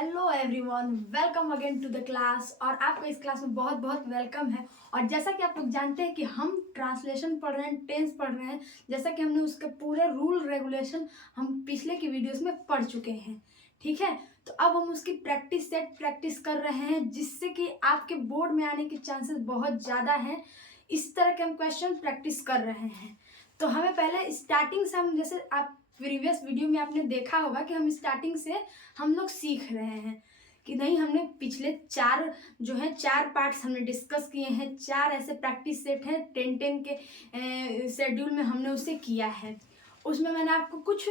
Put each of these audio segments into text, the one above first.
Hello everyone, welcome again to the class. और आपका इस क्लास में बहुत बहुत वेलकम है। और जैसा कि आप लोग जानते हैं कि हम ट्रांसलेशन पढ़ रहे हैं, टेंस पढ़ रहे हैं। जैसा कि हमने उसके पूरे रूल रेगुलेशन हम पिछले की वीडियोस में पढ़ चुके हैं, ठीक है। तो अब हम उसकी प्रैक्टिस कर रहे हैं, जिससे कि आपके बोर्ड में आने के चांसेस बहुत ज़्यादा हैं। इस तरह के हम क्वेश्चन प्रैक्टिस कर रहे हैं। तो हमें पहले स्टार्टिंग से, हम जैसे आप प्रीवियस वीडियो में आपने देखा होगा कि हम स्टार्टिंग से हम लोग सीख रहे हैं कि नहीं। हमने पिछले चार पार्ट्स हमने डिस्कस किए हैं। चार ऐसे प्रैक्टिस सेट हैं 10-10 के शेड्यूल में हमने उसे किया है। उसमें मैंने आपको कुछ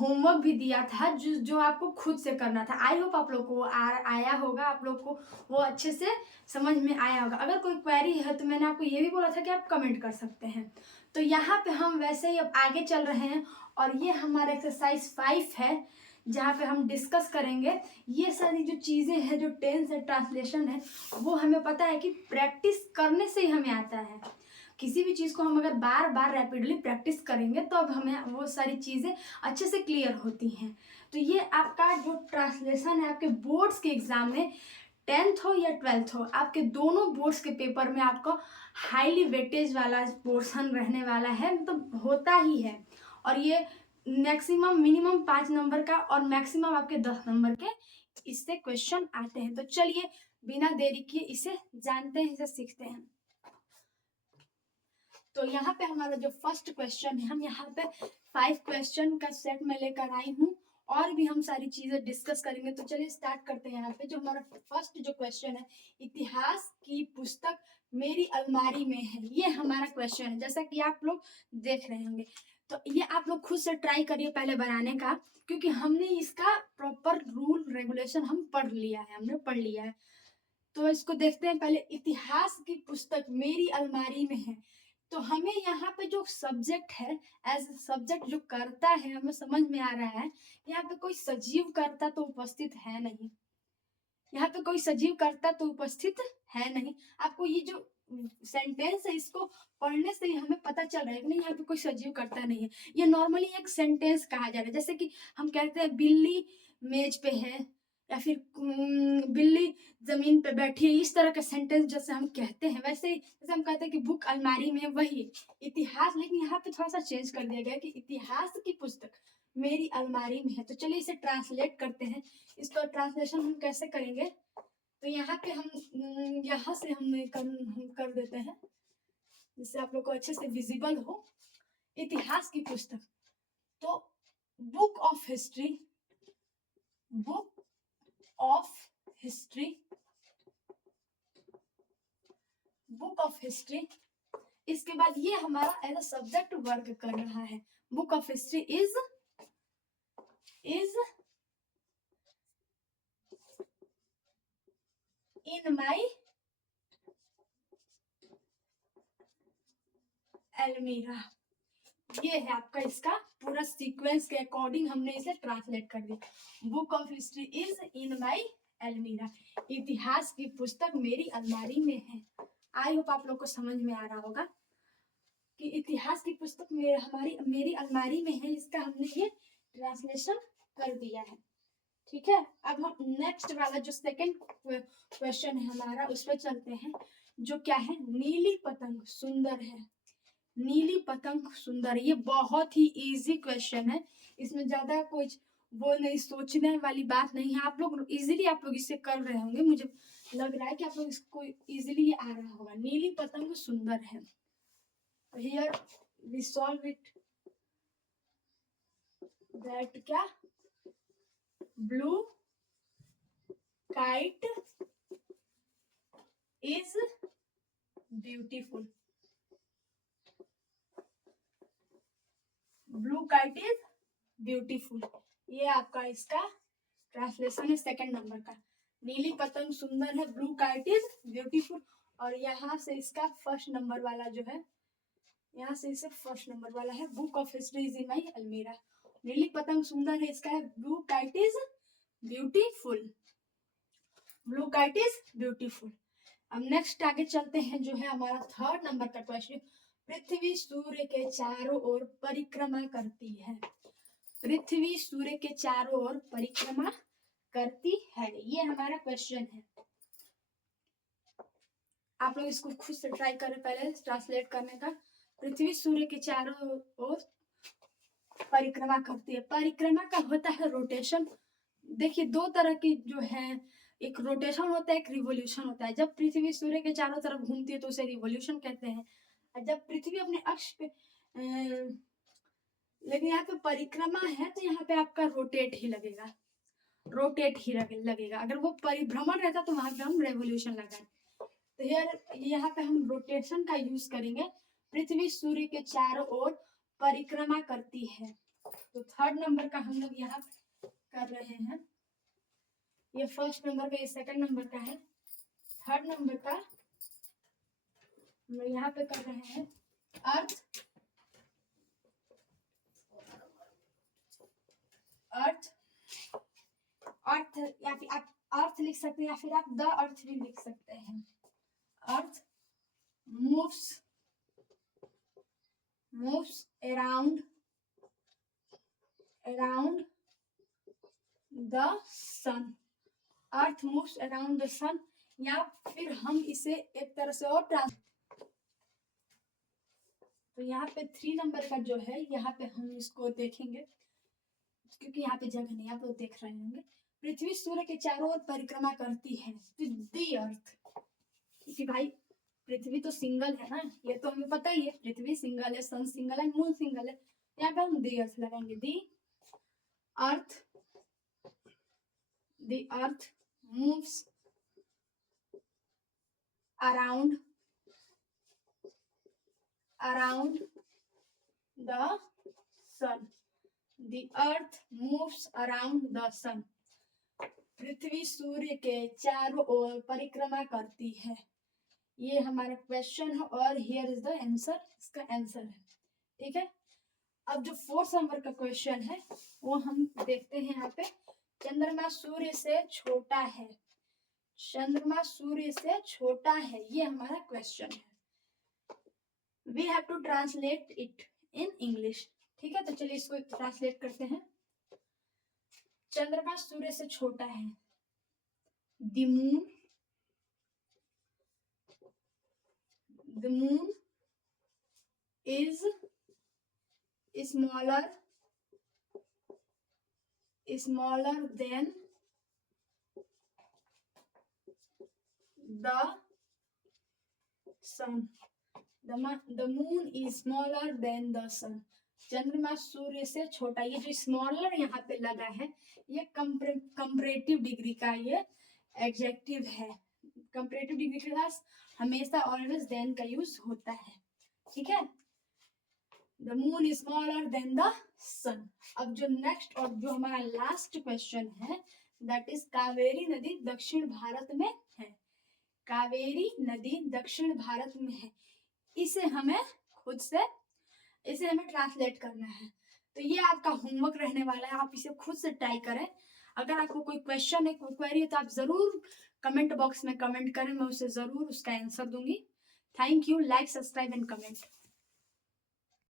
होमवर्क भी दिया था जो आपको खुद से करना था। आई होप आप लोग को आया होगा, आप लोग को वो अच्छे से समझ में आया होगा। अगर कोई क्वेरी है तो मैंने आपको ये भी बोला था कि आप कमेंट कर सकते हैं। तो यहाँ पे हम वैसे ही अब आगे चल रहे हैं और ये हमारा एक्सरसाइज 5 है, जहाँ पे हम डिस्कस करेंगे ये सारी जो चीज़ें हैं, जो टेंस है, ट्रांसलेशन है, वो हमें पता है कि प्रैक्टिस करने से ही हमें आता है। किसी भी चीज़ को हम अगर बार बार रैपिडली प्रैक्टिस करेंगे तो अब हमें वो सारी चीज़ें अच्छे से क्लियर होती हैं। तो ये आपका जो ट्रांसलेशन है, आपके बोर्ड्स के एग्ज़ाम में 10th हो या 12th हो, आपके दोनों बोर्ड्स के पेपर में आपको हाईली वेटेज वाला पोर्शन रहने वाला है, मतलब होता ही है। और ये मैक्सिमम मिनिमम 5 नंबर का और मैक्सिमम आपके 10 नंबर के इससे क्वेश्चन आते हैं। तो चलिए बिना देरी किए इसे जानते हैं, इसे सीखते हैं। तो यहाँ पे हमारा जो फर्स्ट क्वेश्चन है, हम यहाँ पे 5 क्वेश्चन का सेट में लेकर आई हूँ और भी हम सारी चीजें डिस्कस करेंगे। तो चलिए स्टार्ट करते हैं। यहाँ पे जो हमारा फर्स्ट जो क्वेश्चन है, इतिहास की पुस्तक मेरी अलमारी में है, ये हमारा क्वेश्चन है। जैसा कि आप लोग देख रहे होंगे, तो ये आप लोग खुद से ट्राई करिए पहले बनाने का, क्योंकि हमने इसका प्रॉपर रूल रेगुलेशन हम पढ़ लिया है, हमने पढ़ लिया है। तो इसको देखते हैं पहले। इतिहास की पुस्तक मेरी अलमारी में है। तो हमें यहाँ पे जो सब्जेक्ट है, एज सब्जेक्ट जो करता है, हमें समझ में आ रहा है यहाँ पे कोई सजीव कर्ता तो उपस्थित है नहीं। यहाँ पे कोई सजीव कर्ता तो उपस्थित है नहीं। आपको ये जो सेंटेंस है, इसको पढ़ने से ही हमें पता चल रहा है कि नहीं, यहाँ पे कोई सजीव कर्ता नहीं है। ये नॉर्मली एक सेंटेंस कहा जा रहा है। जैसे कि हम कहते हैं बिल्ली मेज पे है, या फिर बिल्ली जमीन पे बैठी है। इस तरह का सेंटेंस जैसे हम कहते हैं, वैसे ही जैसे हम कहते हैं कि बुक अलमारी में, वही इतिहास। लेकिन यहाँ पे थोड़ा सा चेंज कर दिया गया कि इतिहास की पुस्तक मेरी अलमारी में है। तो चलिए इसे ट्रांसलेट करते हैं। इसका ट्रांसलेशन हम कैसे करेंगे, तो यहाँ पे हम यहाँ से हम कर देते हैं, जिससे आप लोग को अच्छे से विजिबल हो। इतिहास की पुस्तक, तो book of history, book of history, book of history. इसके बाद ये हमारा एज अ सब्जेक्ट वर्क कर रहा है। Book of history is in my almirah. ये है आपका, इसका पूरा सीक्वेंस के अकॉर्डिंग हमने इसे ट्रांसलेट कर दिया। Book of history is in my almirah. इतिहास की पुस्तक मेरी अलमारी में है। आई होप आप लोग को समझ में आ रहा होगा कि इतिहास की पुस्तक मेरी अलमारी में है। इसका हमने ये ट्रांसलेशन कर दिया है, ठीक है। अब हम नेक्स्ट वाला जो सेकंड क्वेश्चन है हमारा, उस पर चलते हैं। जो क्या है, नीली पतंग सुंदर है। नीली पतंग सुंदर, ये बहुत ही इजी क्वेश्चन है। इसमें ज्यादा कुछ वो नहीं, सोचने वाली बात नहीं है। आप लोग इजीली आप लोग इसे कर रहे होंगे, मुझे लग रहा है कि आप लोग इसको इजीली ये आ रहा होगा। नीली पतंग सुंदर है। Here we solve it that क्या, blue kite is beautiful. Blue kite is beautiful, ये आपका इसका ट्रांसलेशन है सेकंड नंबर का। नीली पतंग सुंदर है, ब्लू काइट इज ब्यूटीफुल। और यहाँ से इसका फर्स्ट नंबर वाला जो है, यहाँ से इसे फर्स्ट नंबर वाला है, book of history is in my almirah. नीली पतंग सुंदर है, इसका है blue kite is beautiful. Blue kite is beautiful. अब नेक्स्ट आगे चलते हैं, जो है हमारा थर्ड नंबर का क्वेश्चन। पृथ्वी सूर्य के चारों ओर परिक्रमा करती है। पृथ्वी सूर्य के चारों ओर परिक्रमा करती है। ये हमारा क्वेश्चन है। आप लोग इसको खुद से ट्राई करें पहले ट्रांसलेट करने का। पृथ्वी सूर्य के चारों ओर परिक्रमा करती है। परिक्रमा का होता है रोटेशन। देखिए दो तरह की जो है, एक रोटेशन होता है, एक रिवोल्यूशन होता है। जब पृथ्वी सूर्य के चारों तरफ घूमती है तो उसे रिवोल्यूशन कहते हैं। और जब पृथ्वी अपने अक्ष पे लेकिन यहाँ पे परिक्रमा है तो यहाँ पे आपका रोटेट ही लगेगा, रोटेट ही लगेगा। अगर वो परिभ्रमण रहता तो वहां पे हम रेवोल्यूशन लगाए। तो यहाँ पे हम रोटेशन का यूज करेंगे। पृथ्वी सूर्य के चारों ओर परिक्रमा करती है। तो थर्ड नंबर का हम लोग यहाँ कर रहे हैं। ये फर्स्ट नंबर का, ये सेकंड नंबर का है। थर्ड नंबर का हम लोग यहाँ पे कर रहे हैं अर्थ, अर्थ, अर्थ या फिर आप अर्थ लिख सकते हैं या फिर आप द अर्थ भी लिख सकते हैं। अर्थ moves around the sun। Earth moves around the sun, या फिर हम इसे एक तरह से और तो यहाँ पे 3 नंबर का जो है, यहाँ पे हम इसको देखेंगे क्योंकि यहाँ पे जगह नहीं, आप लोग देख रहे होंगे। पृथ्वी सूर्य के चारों ओर परिक्रमा करती है। दी अर्थ, क्योंकि भाई पृथ्वी तो सिंगल है ना, ये तो हमें पता ही है। पृथ्वी सिंगल है, सन सिंगल है, मून सिंगल है। यहाँ पे हम दी अर्थ लगाएंगे। The earth moves around the sun. The earth moves around the sun. पृथ्वी सूर्य के चारों ओर परिक्रमा करती है। ये हमारा क्वेश्चन है और हियर इज द आंसर, इसका आंसर है। ठीक है, अब जो 4th नंबर का क्वेश्चन है वो हम देखते हैं। यहाँ पे चंद्रमा सूर्य से छोटा है। चंद्रमा सूर्य से छोटा है, ये हमारा क्वेश्चन है। We have to translate it in English. ठीक है, तो चलिए इसको ट्रांसलेट करते हैं। चंद्रमा सूर्य से छोटा है। The moon is smaller than the sun। The moon is smaller than the sun। चंद्रमा सूर्य से छोटा। ये जो स्मॉलर यहाँ पे लगा है, ये कंपैरेटिव डिग्री का ये एडजेक्टिव है। कंपैरेटिव डिग्री के पास हमेशा ऑलवेज देन का यूज होता है। ठीक है, the moon is smaller than the sun. अब जो नेक्स्ट और जो हमारा लास्ट क्वेश्चन है, दैट इज कावेरी नदी दक्षिण भारत में है। कावेरी नदी दक्षिण भारत में है। इसे हमें ट्रांसलेट करना है। तो ये आपका होमवर्क रहने वाला है, आप इसे खुद से ट्राई करें। अगर आपको कोई क्वेश्चन है, कोई क्वेरी है तो आप जरूर कमेंट बॉक्स में कमेंट करें, मैं उसे जरूर उसका आंसर दूंगी। Thank you. Like, subscribe and comment.